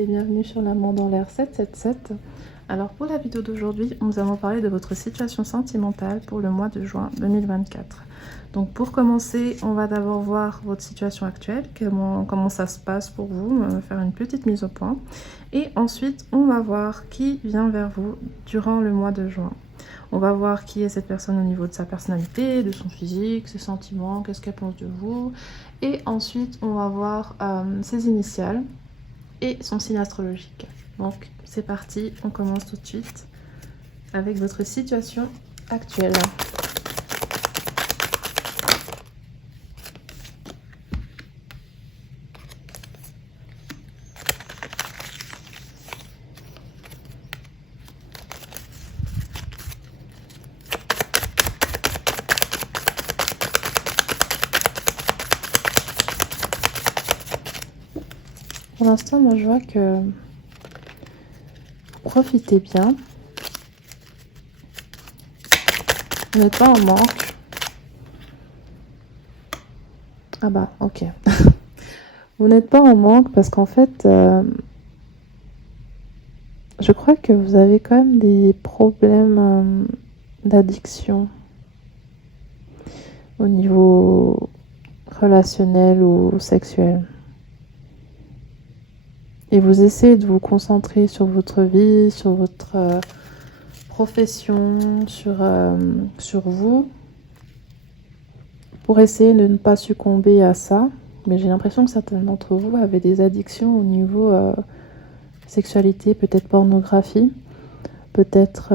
et bienvenue sur l'amour dans l'air 777. Alors pour la vidéo d'aujourd'hui, nous allons parler de votre situation sentimentale pour le mois de juin 2024. Donc pour commencer, on va d'abord voir votre situation actuelle, comment ça se passe pour vous, faire une petite mise au point. Et ensuite, on va voir qui vient vers vous durant le mois de juin. On va voir qui est cette personne au niveau de sa personnalité, de son physique, ses sentiments, qu'est-ce qu'elle pense de vous. Et ensuite, on va voir ses initiales et son signe astrologique. Donc, c'est parti, on commence tout de suite avec votre situation actuelle. Pour l'instant, moi, je vois que vous profitez bien. Vous n'êtes pas en manque. Ah bah, ok. Vous n'êtes pas en manque parce qu'en fait, je crois que vous avez quand même des problèmes d'addiction au niveau relationnel ou sexuel. Et vous essayez de vous concentrer sur votre vie, sur votre profession, sur vous, pour essayer de ne pas succomber à ça. Mais j'ai l'impression que certains d'entre vous avaient des addictions au niveau sexualité, peut-être pornographie, peut-être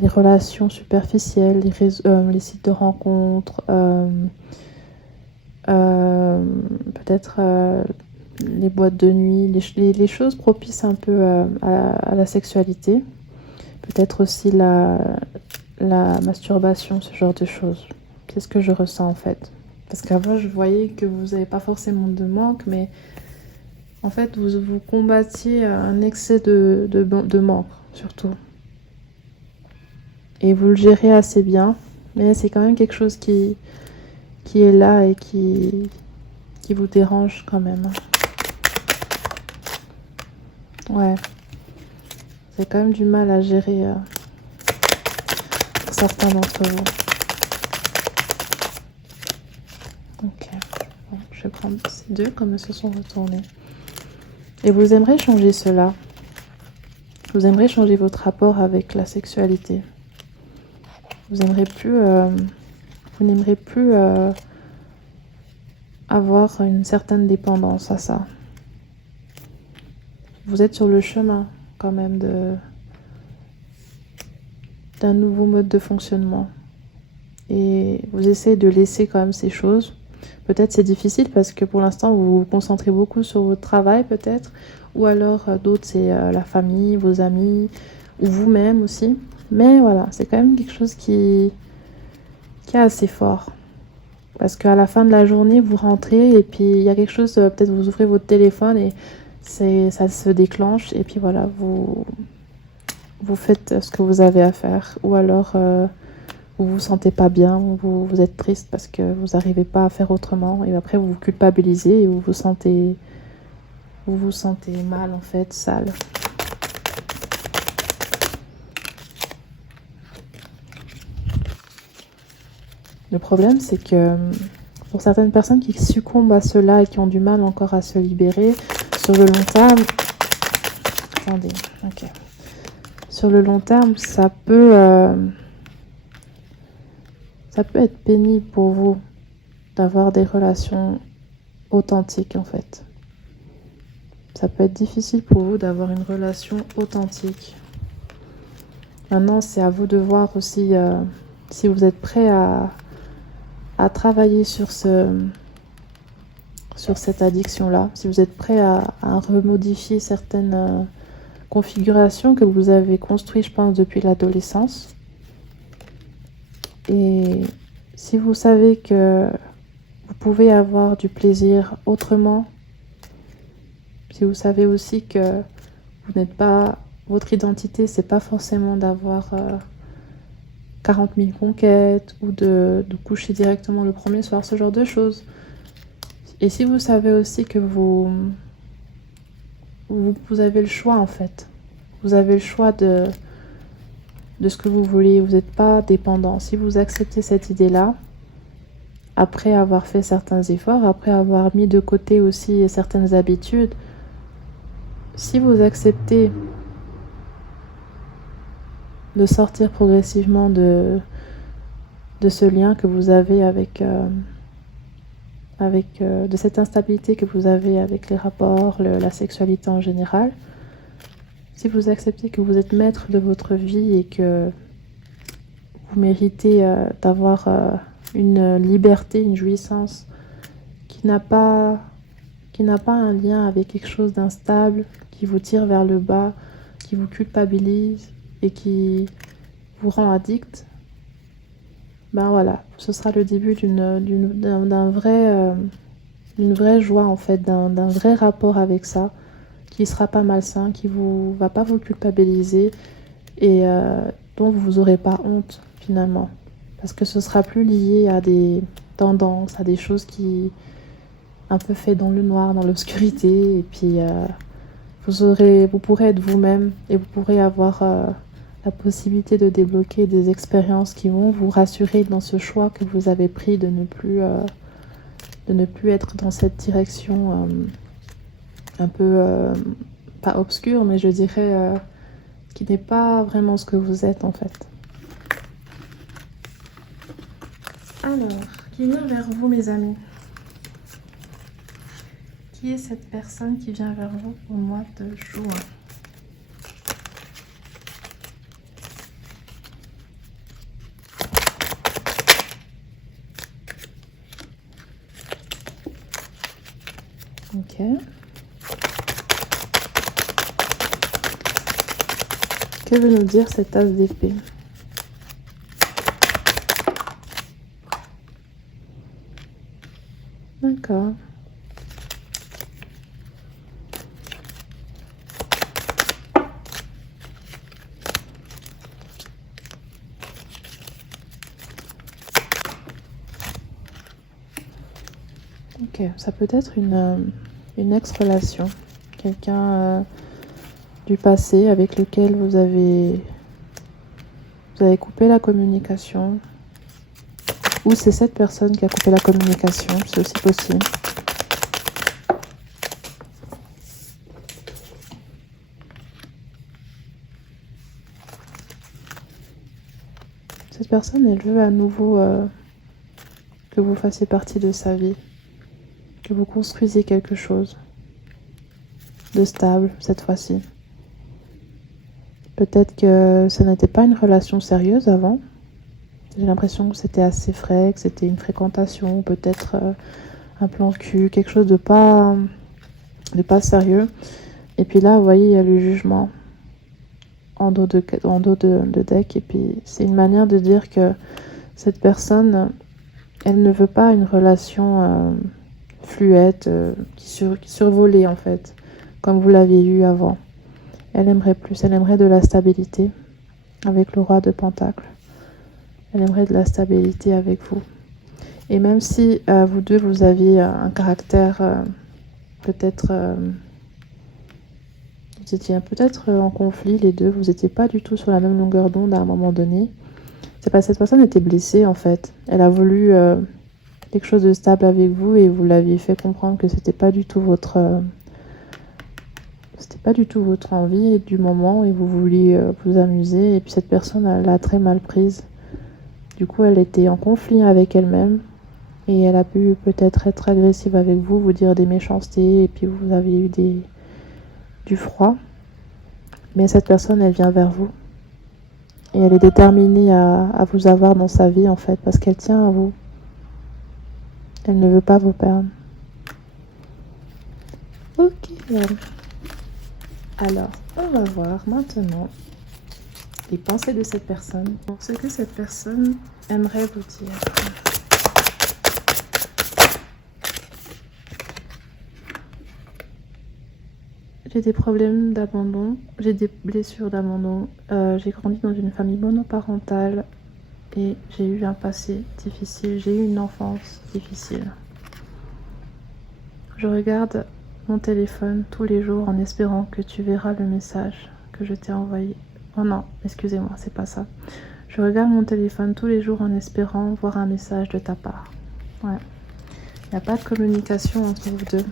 les relations superficielles, les sites de rencontres, peut-être les boîtes de nuit, les choses propices un peu à la sexualité. Peut-être aussi la masturbation, ce genre de choses. C'est ce que je ressens en fait. Parce qu'avant, je voyais que vous n'avez pas forcément de manque, mais en fait, vous combattiez un excès de manque, surtout. Et vous le gérez assez bien, mais c'est quand même quelque chose qui est là et qui vous dérange quand même. Ouais. Vous avez quand même du mal à gérer pour certains d'entre vous. Ok. Bon, je vais prendre ces deux comme elles se sont retournés. Et vous aimeriez changer cela. Vous aimeriez changer votre rapport avec la sexualité. Vous n'aimerez plus avoir une certaine dépendance à ça. Vous êtes sur le chemin quand même d'un nouveau mode de fonctionnement. Et vous essayez de laisser quand même ces choses. Peut-être c'est difficile parce que pour l'instant vous vous concentrez beaucoup sur votre travail peut-être. Ou alors d'autres c'est la famille, vos amis, ou vous-même aussi. Mais voilà, c'est quand même quelque chose qui est assez fort. Parce qu'à la fin de la journée, vous rentrez et puis il y a quelque chose, peut-être vous ouvrez votre téléphone et ça se déclenche. Et puis voilà, vous faites ce que vous avez à faire. Ou alors vous vous sentez pas bien, ou vous êtes triste parce que vous n'arrivez pas à faire autrement. Et après vous vous culpabilisez et vous vous sentez mal en fait, sale. Le problème, c'est que pour certaines personnes qui succombent à cela et qui ont du mal encore à se libérer, sur le long terme... Attendez, ok. Sur le long terme, ça peut être pénible pour vous d'avoir des relations authentiques, en fait. Ça peut être difficile pour vous d'avoir une relation authentique. Maintenant, c'est à vous de voir aussi si vous êtes prêt à travailler sur cette addiction-là, si vous êtes prêt à remodifier certaines configurations que vous avez construites, je pense, depuis l'adolescence. Et si vous savez que vous pouvez avoir du plaisir autrement, si vous savez aussi que vous n'êtes pas... Votre identité, c'est pas forcément d'avoir 40 000 conquêtes ou de coucher directement le premier soir, ce genre de choses. Et si vous savez aussi que vous vous avez le choix en fait. Vous avez le choix de ce que vous voulez. Vous n'êtes pas dépendant. Si vous acceptez cette idée-là, après avoir fait certains efforts, après avoir mis de côté aussi certaines habitudes, si vous acceptez de sortir progressivement de ce lien que vous avez de cette instabilité que vous avez avec les rapports, la sexualité en général, si vous acceptez que vous êtes maître de votre vie et que vous méritez d'avoir une liberté, une jouissance qui n'a pas un lien avec quelque chose d'instable, qui vous tire vers le bas, qui vous culpabilise et qui vous rend addict, ben voilà, ce sera le début d'une vraie joie en fait, d'un vrai rapport avec ça, qui sera pas malsain, qui va pas vous culpabiliser et dont vous n'aurez pas honte finalement, parce que ce sera plus lié à des tendances, à des choses qui un peu fait dans le noir, dans l'obscurité, et puis vous pourrez être vous-même et vous pourrez avoir la possibilité de débloquer des expériences qui vont vous rassurer dans ce choix que vous avez pris de ne plus être dans cette direction un peu pas obscure, mais je dirais qui n'est pas vraiment ce que vous êtes en fait. Alors, qui vient vers vous, mes amis? Qui est cette personne qui vient vers vous au mois de juin? Ok. Que veut nous dire cette as d'épée? D'accord. Ok, ça peut être une ex-relation, quelqu'un du passé avec lequel vous avez coupé la communication, ou c'est cette personne qui a coupé la communication, c'est aussi possible. Cette personne, elle veut à nouveau que vous fassiez partie de sa vie, que vous construisiez quelque chose de stable cette fois-ci. Peut-être que ce n'était pas une relation sérieuse avant. J'ai l'impression que c'était assez frais, que c'était une fréquentation, peut-être un plan cul, quelque chose de pas sérieux. Et puis là, vous voyez, il y a le jugement en dos de deck. Et puis c'est une manière de dire que cette personne, elle ne veut pas une relation fluette, qui survolait en fait, comme vous l'aviez eu avant. Elle aimerait plus, elle aimerait de la stabilité avec le roi de Pentacle. Elle aimerait de la stabilité avec vous. Et même si vous deux, vous aviez un caractère peut-être... vous étiez peut-être en conflit, les deux. Vous n'étiez pas du tout sur la même longueur d'onde à un moment donné. C'est parce que cette personne était blessée, en fait. Elle a voulu quelque chose de stable avec vous et vous l'aviez fait comprendre que c'était pas du tout votre envie du moment et vous vouliez vous amuser. Et puis cette personne, elle l'a très mal prise. Du coup, elle était en conflit avec elle-même et elle a pu peut-être être agressive avec vous, vous dire des méchancetés et puis vous avez eu du froid. Mais cette personne, elle vient vers vous et elle est déterminée à vous avoir dans sa vie en fait parce qu'elle tient à vous. Elle ne veut pas vous perdre. Ok. Alors, on va voir maintenant les pensées de cette personne. Ce que cette personne aimerait vous dire. J'ai des problèmes d'abandon, j'ai des blessures d'abandon. J'ai grandi dans une famille monoparentale et j'ai eu un passé difficile. J'ai eu une enfance difficile. Je regarde mon téléphone tous les jours en espérant que tu verras le message que je t'ai envoyé. Oh non, excusez-moi, c'est pas ça. Je regarde mon téléphone tous les jours en espérant voir un message de ta part. Ouais. Il n'y a pas de communication entre vous deux.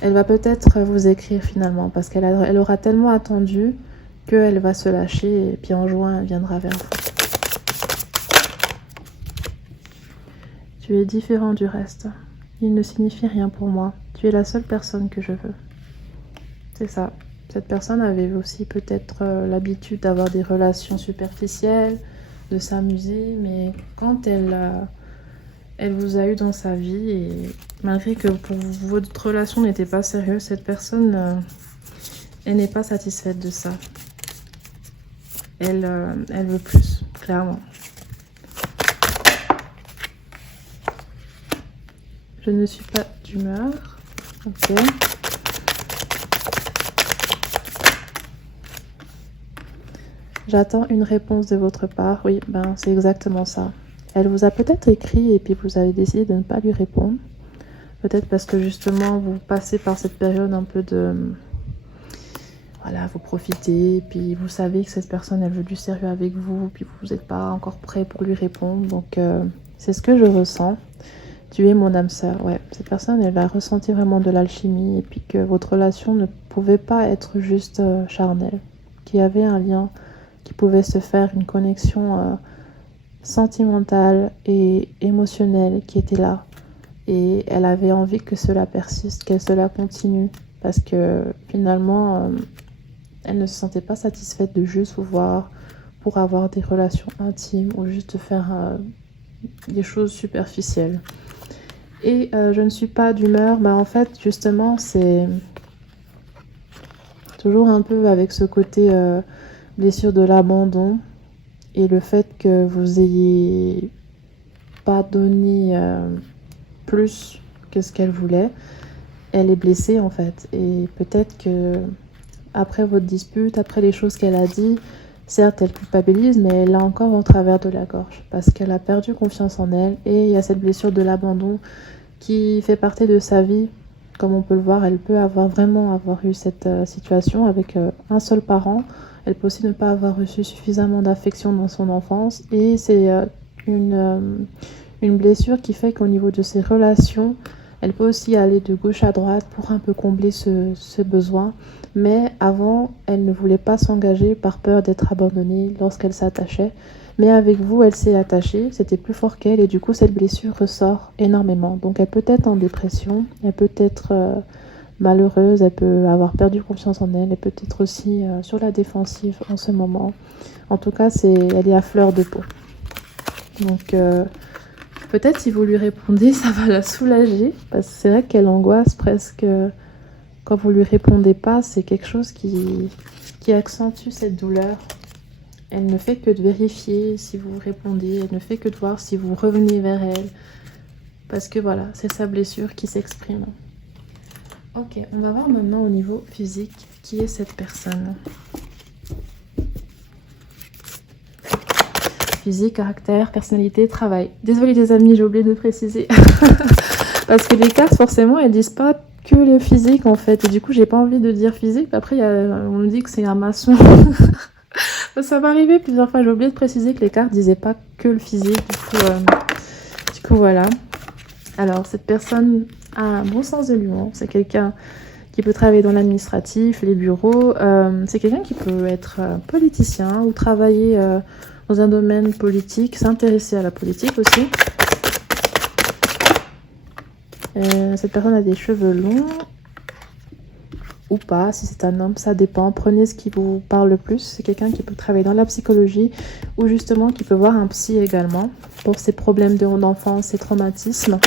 Elle va peut-être vous écrire finalement parce qu'elle aura tellement attendu qu'elle va se lâcher et puis en juin, elle viendra vers vous. Tu es différent du reste. Il ne signifie rien pour moi. Tu es la seule personne que je veux. C'est ça. Cette personne avait aussi peut-être l'habitude d'avoir des relations superficielles, de s'amuser, mais quand elle vous a eu dans sa vie, et malgré que pour vous, votre relation n'était pas sérieuse, cette personne, elle n'est pas satisfaite de ça. Elle veut plus, clairement. Je ne suis pas d'humeur. Ok. J'attends une réponse de votre part. Oui, ben c'est exactement ça. Elle vous a peut-être écrit et puis vous avez décidé de ne pas lui répondre. Peut-être parce que justement vous passez par cette période un peu de... Voilà, vous profitez et puis vous savez que cette personne elle veut du sérieux avec vous puis vous n'êtes pas encore prêt pour lui répondre. Donc c'est ce que je ressens. Tu es mon âme sœur. Ouais, cette personne elle a ressenti vraiment de l'alchimie et puis que votre relation ne pouvait pas être juste charnelle. Qu'il y avait un lien qui pouvait se faire, une connexion sentimentale et émotionnelle qui était là. Et elle avait envie que cela persiste, qu'elle cela continue. Parce que finalement, elle ne se sentait pas satisfaite de juste vous voir pour avoir des relations intimes ou juste faire des choses superficielles. Et je ne suis pas d'humeur. Bah, en fait, justement, c'est toujours un peu avec ce côté blessure de l'abandon et le fait que vous ayez pas donné plus que ce qu'elle voulait. Elle est blessée en fait et peut-être que après votre dispute, après les choses qu'elle a dit, certes elle culpabilise mais elle l'a encore en travers de la gorge parce qu'elle a perdu confiance en elle et il y a cette blessure de l'abandon qui fait partie de sa vie. Comme on peut le voir, elle peut vraiment avoir eu cette situation avec un seul parent. Elle peut aussi ne pas avoir reçu suffisamment d'affection dans son enfance. Et c'est une blessure qui fait qu'au niveau de ses relations, elle peut aussi aller de gauche à droite pour un peu combler ce besoin. Mais avant, elle ne voulait pas s'engager par peur d'être abandonnée lorsqu'elle s'attachait. Mais avec vous, elle s'est attachée, c'était plus fort qu'elle et du coup, cette blessure ressort énormément. Donc elle peut être en dépression, elle peut être malheureuse, elle peut avoir perdu confiance en elle, elle peut être aussi sur la défensive en ce moment. En tout cas, elle est à fleur de peau. Donc peut-être si vous lui répondez, ça va la soulager. Parce que c'est vrai qu'elle angoisse presque quand vous lui répondez pas. C'est quelque chose qui accentue cette douleur. Elle ne fait que de vérifier si vous répondez, elle ne fait que de voir si vous revenez vers elle. Parce que voilà, c'est sa blessure qui s'exprime. Ok, on va voir maintenant au niveau physique qui est cette personne. Physique, caractère, personnalité, travail. Désolée les amis, j'ai oublié de préciser. Parce que les cartes, forcément, elles disent pas que le physique en fait. Et du coup, j'ai pas envie de dire physique. Après, on me dit que c'est un maçon. Ça m'est arrivé plusieurs fois, j'ai oublié de préciser que les cartes disaient pas que le physique, du coup voilà. Alors cette personne a un bon sens de l'humour, c'est quelqu'un qui peut travailler dans l'administratif, les bureaux, c'est quelqu'un qui peut être politicien ou travailler dans un domaine politique, s'intéresser à la politique aussi. Cette personne a des cheveux longs. Ou pas, si c'est un homme, ça dépend. Prenez ce qui vous parle le plus. C'est quelqu'un qui peut travailler dans la psychologie ou justement qui peut voir un psy également pour ses problèmes d'enfance, ses traumatismes.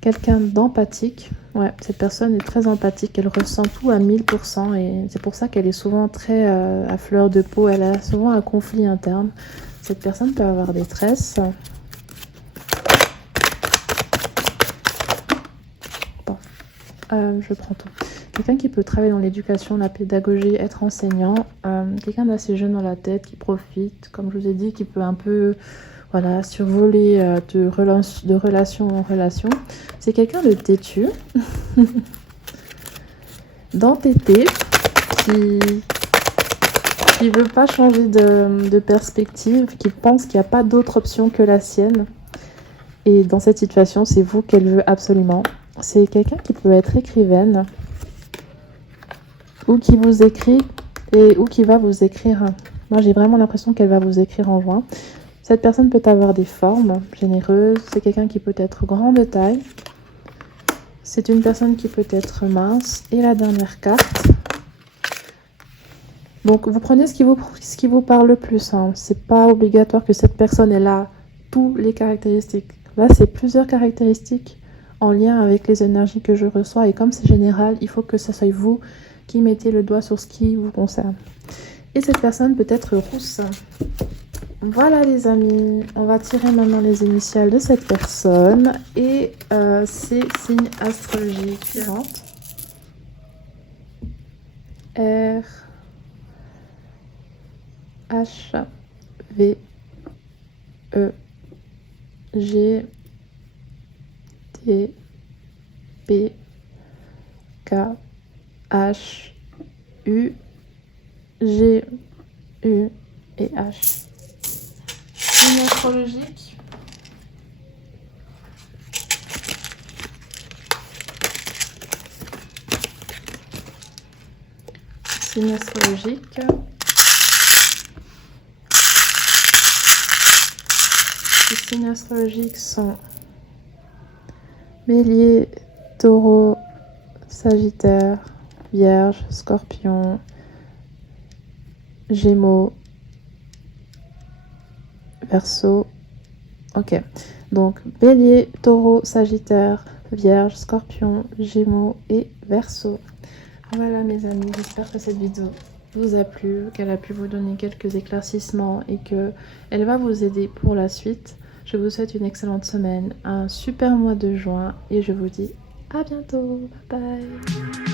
Quelqu'un d'empathique. Ouais, cette personne est très empathique. Elle ressent tout à 1000% et c'est pour ça qu'elle est souvent très à fleur de peau. Elle a souvent un conflit interne. Cette personne peut avoir des tresses. Je prends tout. Quelqu'un qui peut travailler dans l'éducation, la pédagogie, être enseignant. Quelqu'un d'assez jeune dans la tête, qui profite, comme je vous ai dit, qui peut un peu voilà, survoler de relation en relation. C'est quelqu'un de têtu, d'entêté, qui veut pas changer de perspective, qui pense qu'il n'y a pas d'autre option que la sienne. Et dans cette situation, c'est vous qu'elle veut absolument. C'est quelqu'un qui peut être écrivaine, ou qui vous écrit, ou qui va vous écrire. Moi, j'ai vraiment l'impression qu'elle va vous écrire en juin. Cette personne peut avoir des formes généreuses. C'est quelqu'un qui peut être grand de taille. C'est une personne qui peut être mince. Et la dernière carte. Donc, vous prenez ce qui vous parle le plus. Hein. C'est pas obligatoire que cette personne ait là toutes les caractéristiques. Là, c'est plusieurs caractéristiques en lien avec les énergies que je reçois. Et comme c'est général, il faut que ce soit vous qui mettez le doigt sur ce qui vous concerne. Et cette personne peut être rousse. Voilà les amis, on va tirer maintenant les initiales de cette personne et ces signes astrologiques suivantes. R, H, V, E, G, T, P, K, H, U, G, U et H. Signe astrologique. Signe astrologique. Les signes astrologiques sont Bélier, Taureau, Sagittaire, Vierge, Scorpion, Gémeaux, Verseau. Ok, donc Bélier, Taureau, Sagittaire, Vierge, Scorpion, Gémeaux et Verseau. Voilà mes amis, j'espère que cette vidéo vous a plu, qu'elle a pu vous donner quelques éclaircissements et qu'elle va vous aider pour la suite. Je vous souhaite une excellente semaine, un super mois de juin et je vous dis à bientôt. Bye bye.